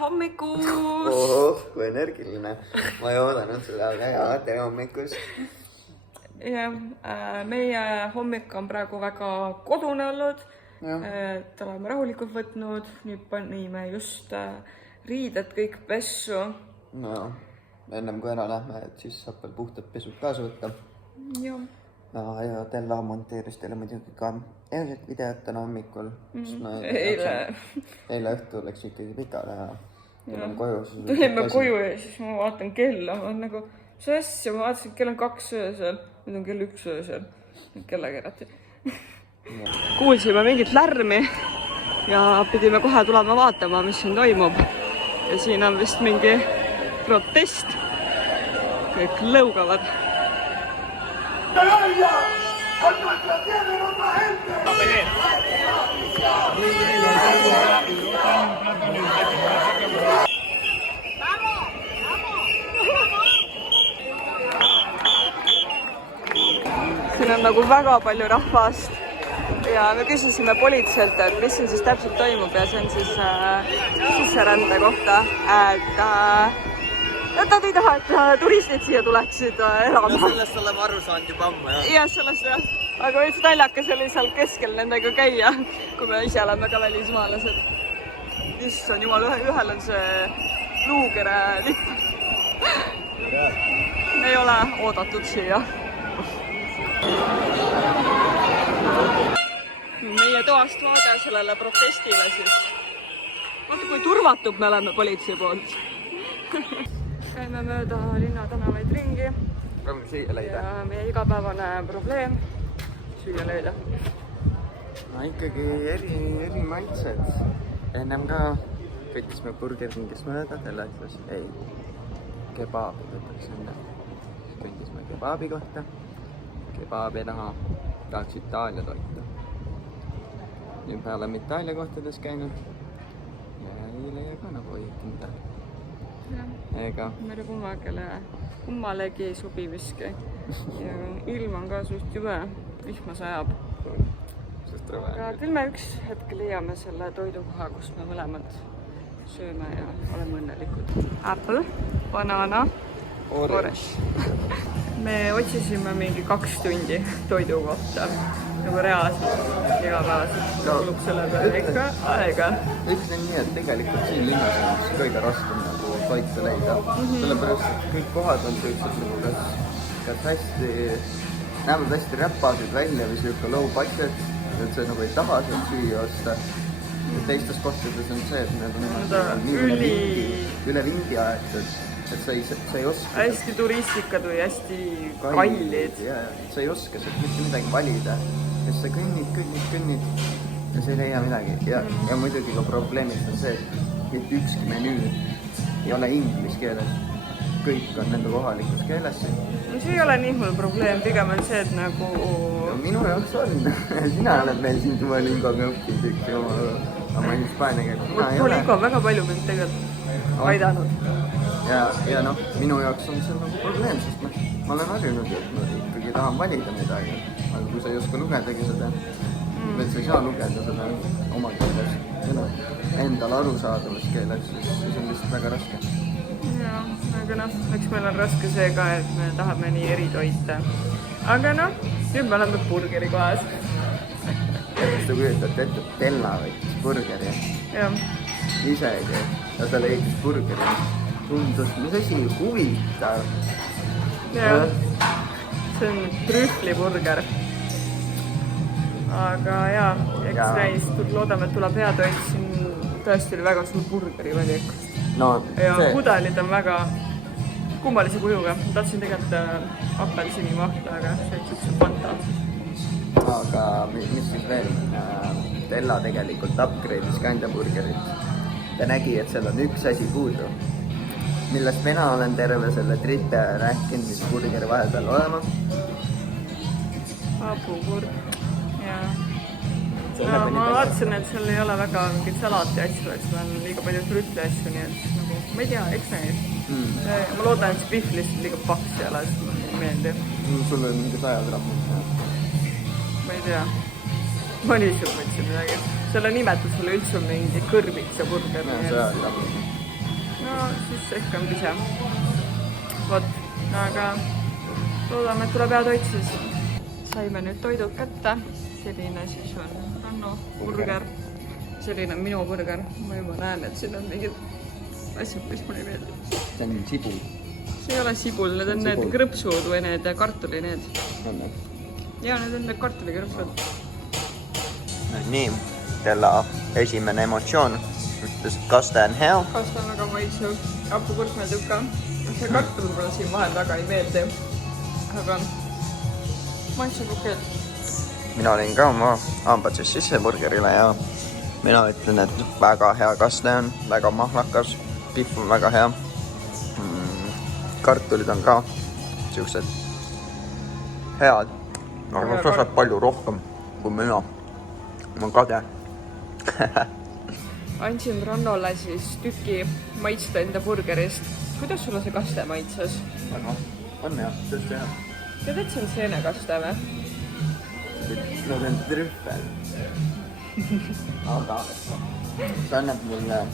hommikust! Kui energiline. Ma ei oodanud seda väga, tere hommikust. Ja, meie hommik on praegu väga kodune olnud. Et oleme rahulikult võtnud. Nüüd panime just riided kõik pessu. No, ennem kui ära lähme, et siis saab veel puhtad pesud kaasa võtta. Ja Tella monteeris teile muidugi ka eilset videot täna hommikul. Eile õhtul läks ikkagi pikale ja tulime koju. Tulime koju ja siis ma vaatan kella. Ma olen nagu, mis asja, ma vaatasin, kell on 2 öösel. Nüüd on kell 1 öösel. Kella kerati. Kuulsime mingit lärmi ja pidime kohe tulema vaatama, mis siin toimub. Ja siin on vist mingi protest. Kõik lõugavad. Siin on nagu väga palju rahvast ja me küsisime politseilt, et mis siin siis täpselt toimub ja see on siis sisserände kohta, et nad ei taha, et turistid siia tuleksid elama. No sellest oleme aru saanud juba ammu, jah? Jah, sellest jah. Aga veits naljakas oli seal keskel nendega käia, kui me ise oleme ka välismaalased. Issand jumal, ühel on see luukere lipp. Me ei ole oodatud siia. Meie toast vaade sellele protestile siis. Vaata, kui turvatud me oleme politsei poolt. Käime mööda linna tänavaid ringi. Proovime süüa leida. Ja meie igapäevane probleem süüa leida. No ikkagi eri maitsed. Ennem ka kõikisime burgeringist mööda, Tella ütles ei, kebaabi võtaks enne. Siis kõndisime kebaabi kohta. Kebaabi taha tahaks Itaalia toita. Nüüd me oleme Itaalia kohtades käinud ja ei leia ka nagu õigti midagi. Ega meile kummalegi ei sobi miski. Ja ilm on ka suht jube, vihma sajab. Aga küll me üks hetk leiame selle toidukoha, kus me mõlemad sööme ja oleme õnnelikud. Apple, banana, orange. Me otsisime mingi 2 tundi toidu kohta. Nagu reaalselt igapäevaselt kulub selle peale ikka aega. Ütlen nii, et tegelikult siin linnas on kõige raskem nagu toitu leida. Sellepärast, et kõik kohad on sellised kas hästi, näevad hästi räppasid välja või siuke low budget, et see nagu ei taha seal süüa osta. Ja teistes kohtades on see, et need on üle vindi aetud, et sa ei oska. Hästi turistikad või hästi kallid. Sa ei oska sealt mitte midagi valida. Ja sa kõnnid ja sa ei leia midagi. Ja muidugi ka probleemist on see, et ükski menüü ei ole inglise keeles. Kõik on nende kohalikus keeles. See ei ole nii mul probleem, pigem on see, et nagu... Minu jaoks on. Sina oled meil siin Duolingoga õppinud üks oma hispaania keel. Duolingo on väga palju mind tegelikult aidanud. Ja noh, minu jaoks on see nagu probleem, sest ma olen harjunud, et ma ikkagi tahan valida midagi. Aga kui sa ei oska lugedagi seda, et sa ei saa lugeda seda oma keeles, endal arusaadavas keeles, siis on lihtsalt väga raske. Jaa, aga noh, eks meil on raske see ka, et me tahame nii eritoite. Aga noh, nüüd me oleme burgeri kohas. Kas te kujutate ette, et Tella võitis burgeri? Jah. Isegi, ja ta leidis burgeri. Tundus, mis asi huvitav. Jah, see on trühvliburger. Aga jaa, eks näis, loodame, et tuleb hea toit. Siin tõesti oli väga suur burgeri valikust. Ja pudelid on väga kummalise kujuga. Ma tahtsin tegelikult apelsini mahta, aga see üldse panta. Aga mis siis veel? Tella tegelikult upgrade'is Kanda burgerit. Ta nägi, et seal on üks asi puudu, millest mina olen terve selle trippe rääkinud, mis burgeri vahepeal olema. Apuburg, jaa. Ma vaatasin, et seal ei ole väga mingit salati asju, et seal on liiga palju trühvli asju, nii et nagu, ma ei tea, eks näis. Ma loodan, et see pihv lihtsalt liiga paks ei ole, sest mulle ei meeldi. Sul on mingi 100 grammi. Ma ei tea. Mõni sul võtsin midagi. Selle nimetusele üldse on mingi kõrvitsa burger. Ja 100 grammi. no siis ehk on pise. Vot, aga loodame, et tuleb hea toit siis. Saime nüüd toidud kätte. Selline siis on Ranno burger. Selline on minu burger. Ma juba näen, et siin on mingid asjad, mis mulle ei meeldi. See on sibul. See ei ole sibul, need on need krõpsud või need kartuli need. On või? Jaa, need on need kartulikrõpsud. Nii, kella esimene emotsioon. Ütles, et kaste on hea. Kaste on väga maitsev. Hapukurs meeldib ka. See kartul mulle siin vahel väga ei meeldi. Aga maitseb okei. Mina olin ka oma hambad siis sisse burgerile ja mina ütlen, et väga hea kaste on, väga mahlakas, pihv on väga hea. Kartulid on ka siuksed head, aga sa saad palju rohkem kui mina. Ma olen kade. Andsin Rannole siis tüki maitsta enda burgerist. Kuidas sulle see kaste maitses? On hea, tõesti hea. Tead, et see on seenekaste või? No see on trüffel. Aga see annab mulle...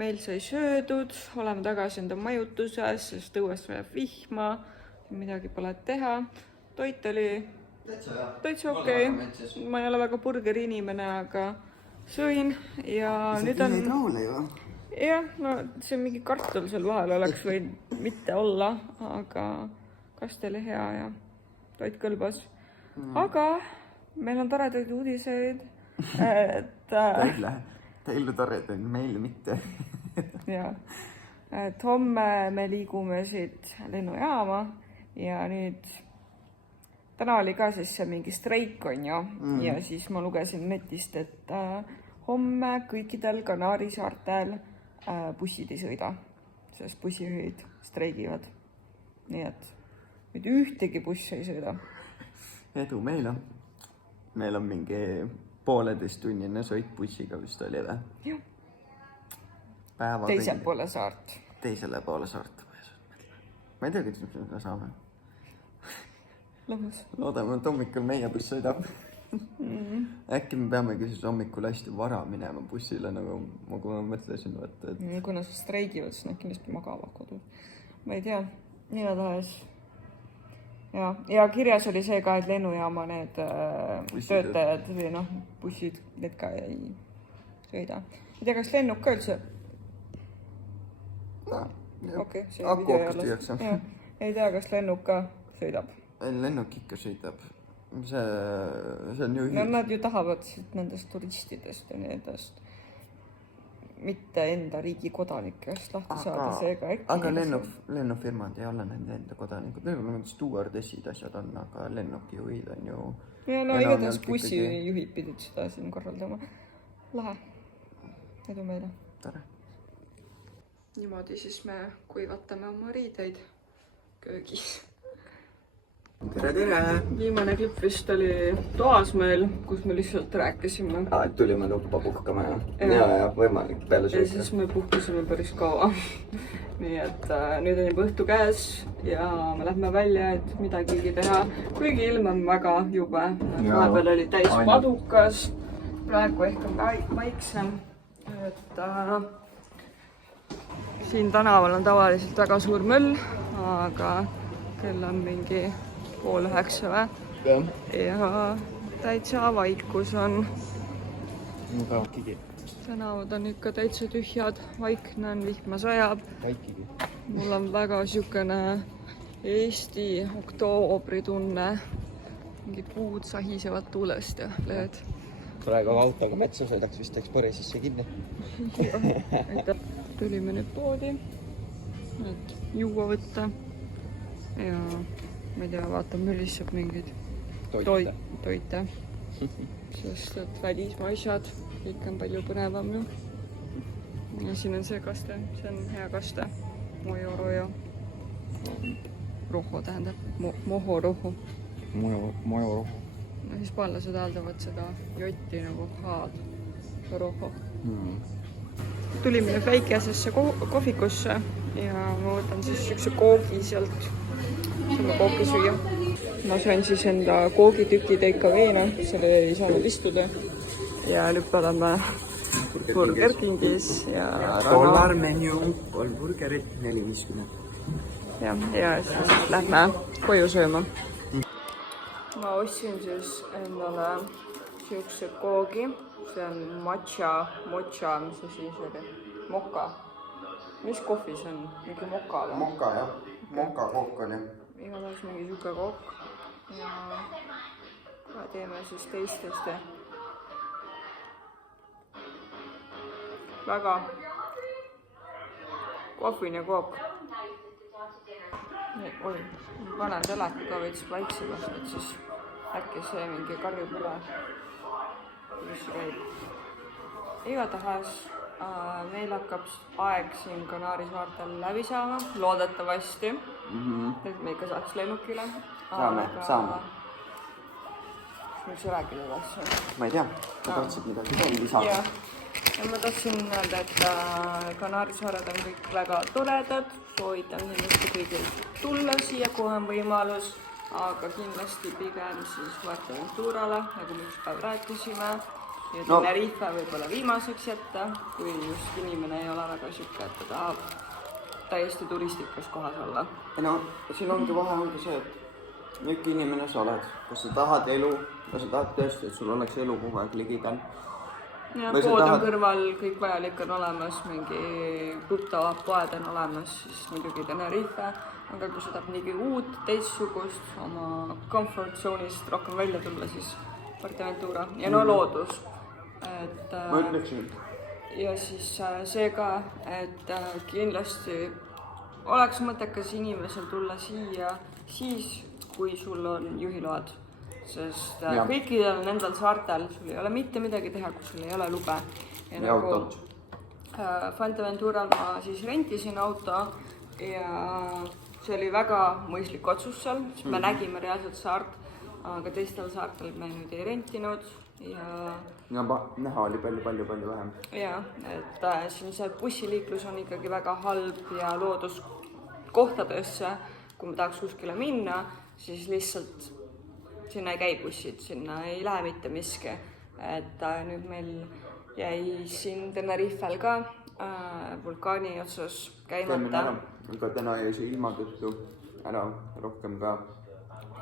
Meil sai söödud, oleme tagasi enda majutuses, sest õuest veab vihma, midagi pole teha. Toit oli täitsa okei. Ma ei ole väga burgeri inimene, aga sõin ja nüüd on... roole ju. Jah, no see on mingi kartul seal vahel oleks võinud mitte olla, aga kaste oli hea ja toit kõlbas. Aga meil on toredaid uudiseid, et... Teile toredaid, meile mitte. Jaa, et homme me liigume siit lennujaama ja nüüd... Täna oli ka siis see mingi streik on ju ja siis ma lugesin netist, et homme kõikidel Kanaari saartel bussid ei sõida, sest bussijuhid streigivad. Nii et nüüd ühtegi bussi ei sõida. Edu meil on. Meil on mingi 1,5-tunnine sõit bussiga vist oli või? Jah. Teisel poole saart. Teisele poole saart. Ma ei tea, kuidas me saame. Lõbus. Loodame, et hommikul meie buss sõidab. Äkki me peamegi siis hommikul hästi vara minema bussile, nagu ma mõtlesin. Kui nad streigivad, siis nad kindlasti magavad kodus. Ma ei tea, nii tahes. Ja kirjas oli see ka, et lennujaama need töötajad või bussid, need ka ei sõida. Ei tea, kas lennuk ka üldse? Okei, see video ei ole. Ei tea, kas lennuk ka sõidab. Lennuk ikka sõidab. See on ju... No nad ju tahavad nendest turistidest ja nendest mitte enda riigi kodanikest lahti saada seega. Aga lennufirmad ei ole nende enda kodanikud. Neil on stewardessid asjad on, aga lennukijuhid on ju... Ja no igatahes bussijuhid pidid seda siin korraldama. Lahe. Edu meile. Tore. Niimoodi siis me kuivatame oma riideid köögis. Tere! Viimane klipp vist oli toas meil, kus me lihtsalt rääkisime. Et tulime tuppa puhkama ja võimalik peale sõita. Ja siis me puhkusime päris kaua. Nii et nüüd on juba õhtu käes ja me lähme välja, et midagigi teha. Kuigi ilm on väga jube. Vahepeal oli täis padukas. Praegu ehk on vaiksem. Et siin tänaval on tavaliselt väga suur möll, aga kell on mingi 8:30 või? Ja täitsa vaikus on. Tänavad on ikka täitsa tühjad, vaikne on, vihma sajab. Mul on väga siukene Eesti oktoobri tunne. Mingid puud sahisevad tuulest ja lööd. Praegu autoga metsa sõidaks vist teeks põri sisse kinni. Tulime nüüd poodi, et juua võtta ja ma ei tea, vaatan, millised mingid toite. Sest et välismaa asjad, kõik on palju põnevam ju. Ja siin on see kaste, see on hea kaste. Mojorojo. Roho tähendab, mohoroho. Mojoroho. No hispaanlased haldavad seda jotti nagu haad. Roho. Tulime nüüd väikesesse kohvikusse ja ma võtan siis siukse koogi sealt. Saame kooki süüa. Ma sain siis enda koogitüki teika veena, selle ei saanud istuda. Ja nüüd oleme Burger Kingis ja dollarmenü, 3 burgerit, 4.50. ja siis lähme koju sööma. Ma ostsin siis endale siukse koogi, see on mocha, mis see siis oli? Moka. Mis kohvi see on? Mingi moka või? Moka jah, moka kook on jah. Igatahes mingi siuke kook ja teeme siis teistest. Väga kohvine kook. Oi, ma panen teleka ka veits vaiksemaks, et siis äkki see mingi karjub üle. Kuidas see käib? Igatahes meil hakkab aeg siin Kanaari saartel läbi saama, loodetavasti. Et me ikka saaks lennukile. Saame. Miks sa rääkida tahtsin? Ma ei tea, sa tahtsid midagi veel lisada. Ja ma tahtsin öelda, et Kanaari saared on kõik väga toredad, soovitan kindlasti kõigil tulla siia, kui on võimalus, aga kindlasti pigem siis Fuerteventurale, nagu me üks päev rääkisime, ja Tenerife võib-olla viimaseks jätta, kui just inimene ei ole väga siuke, et ta tahab täiesti turistikas kohas olla. No, siin ongi vahe ongi see, et milline inimene sa oled, kas sa tahad elu, kas sa tahad tõesti, et sul oleks elu kogu aeg ligikall. Ja pood on kõrval, kõik vajalik on olemas, mingi tuttavad poed on olemas, siis muidugi Tenerife, aga kui sa tahad mingi uut, teistsugust oma comfort zone'ist rohkem välja tulla, siis Fuerteventura ja no loodus. Ma ütleksin. Ja siis see ka, et kindlasti oleks mõttekas inimesel tulla siia siis, kui sul on juhiload. Sest kõikidel nendel saartel sul ei ole mitte midagi teha, kui sul ei ole lube. Ja nagu Fuerteventural ma siis rentisin auto ja see oli väga mõistlik otsus seal, sest me nägime reaalselt saart, aga teistel saartel me nüüd ei rentinud ja... Näha oli palju vähem. Ja, et siin see bussiliiklus on ikkagi väga halb ja looduskohtadesse, kui ma tahaks kuskile minna, siis lihtsalt sinna ei käi bussid, sinna ei lähe mitte miski. Et nüüd meil jäi siin Tenerifel ka vulkaani otsas käimata. Aga täna jäi see ilma tõttu ära rohkem ka.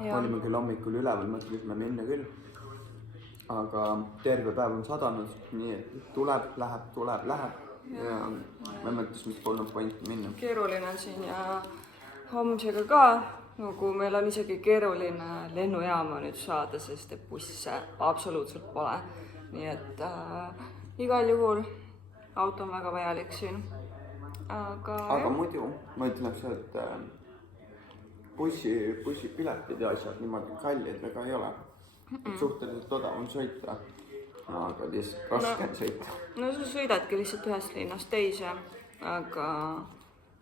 Olime küll hommikul üleval, mõtlesime minna küll. Aga terve päev on sadanud, nii et tuleb, läheb. Ja me mõtlesime, et polnud pointi minna. Keeruline siin ja homsega ka. Nagu meil on isegi keeruline lennujaama nüüd saada, sest busse absoluutselt pole. Nii et igal juhul auto on väga vajalik siin. Aga muidu ma ütleks, et bussipiletid ja asjad niimoodi kallid väga ei ole. Suhteliselt odav on sõita, aga lihtsalt raske on sõita. No sa sõidadki lihtsalt ühest linnast teise, aga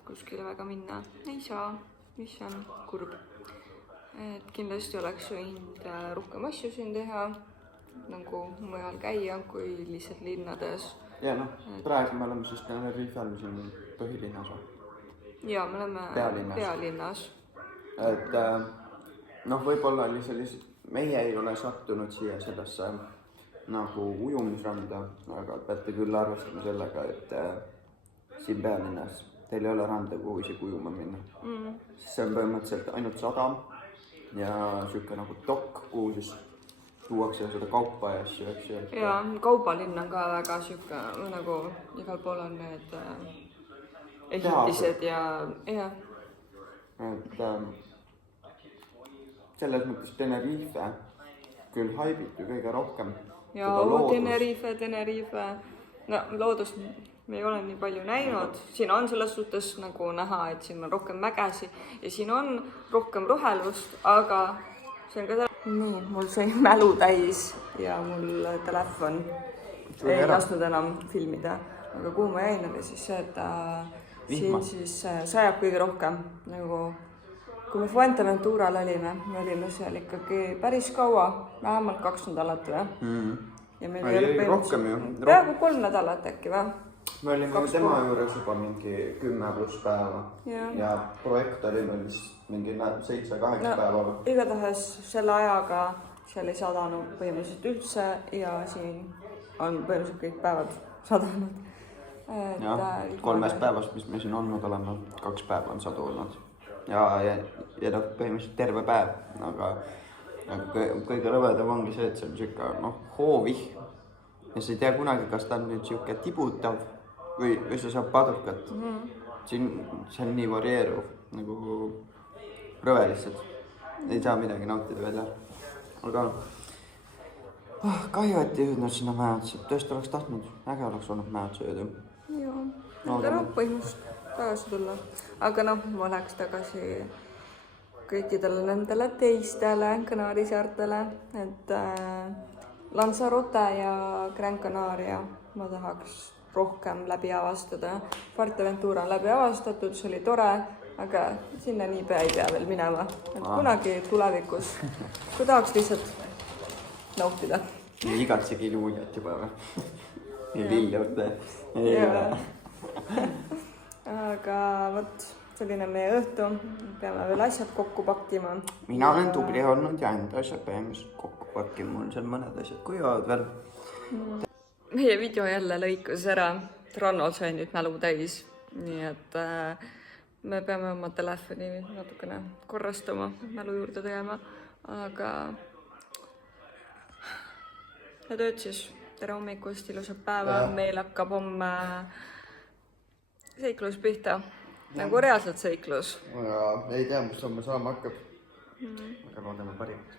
kuskile väga minna ei saa. Mis on kurb. Et kindlasti oleks võinud rohkem asju siin teha, nagu mujal käia, kui lihtsalt linnades. Ja praegu me oleme siis Tenerifel, mis on põhilinnas. Ja, me oleme pealinnas. Et võib-olla lihtsalt meie ei ole sattunud siia sellesse nagu ujumisranda, aga peate küll arvestama sellega, et siin pealinnas teil ei ole randa, kuhu isegi ujuma minna. See on põhimõtteliselt ainult sadam ja siuke nagu dokk, kuhu siis tuuakse seda kaupa ja asju, eks ju. Ja kaubalinn on ka väga siuke, nagu igal pool on need ehitised ja... Et selles mõttes Tenerife küll haibib ju kõige rohkem. Ja Tenerife. No loodust me ei ole nii palju näinud. Siin on selles suhtes nagu näha, et siin on rohkem mägesi ja siin on rohkem rohelust, aga see on ka see... Nii, mul sai mälu täis ja mul telefon ei lasnud enam filmida. Aga kuhu ma jäin oli siis see, et siin siis sajab kõige rohkem. Nagu, kui me Fuerteventural olime, me olime seal ikkagi päris kaua, vähemalt 2 nädalat või? Ja meil ei rohkem ju. Peaaegu 3 nädalat äkki või? Me olime tema juures juba mingi 10+ päeva ja projekt oli meil vist mingi 7-8 päeva. Igatahes selle ajaga seal ei sadanud põhimõtteliselt üldse ja siin on põhimõtteliselt kõik päevad sadanud . jah , 3 päevast , mis me siin olnud oleme , 2 päeva on sadu olnud . ja noh , põhimõtteliselt terve päev , aga kõige rõvedam ongi see , et see on siuke noh , hoovihm . ja sa ei tea kunagi , kas ta on nüüd siuke tibutav või sa saad padukat . siin , see on nii varieeruv nagu rõve lihtsalt . ei saa midagi nautida välja . aga kahju , et ei jõudnud sinna Mäeotsa , tõesti oleks tahtnud , äge oleks olnud Mäeotsa jõuda . jaa , täna põhimõtteliselt tagasi tulla . aga noh , ma läheks tagasi kõikidele nendele teistele Kanaari saartele , et Lanzarote ja Gran Canaria ma tahaks rohkem läbi avastada . Fuerteventura on läbi avastatud , see oli tore , aga sinna niipea ei pea veel minema . et kunagi tulevikus , kui tahaks lihtsalt nautida . igatsegi Juliat juba või ? ei Viljarde . aga vot , selline meie õhtu , peame veel asjad kokku pakkima . mina olen tubli olnud ja enda asjad põhimõtteliselt kokku pakkinud , mul seal mõned asjad kuivavad veel . meie video jälle lõikus ära , Rannol sai nüüd mälu täis , nii et me peame oma telefoni natukene korrastama , mälu juurde tegema , aga head ööd siis , tere hommikust , ilusat päeva , meil hakkab homme seiklus pihta , nagu reaalselt seiklus . ei tea , mis homme saama hakkab . aga loodame parimat .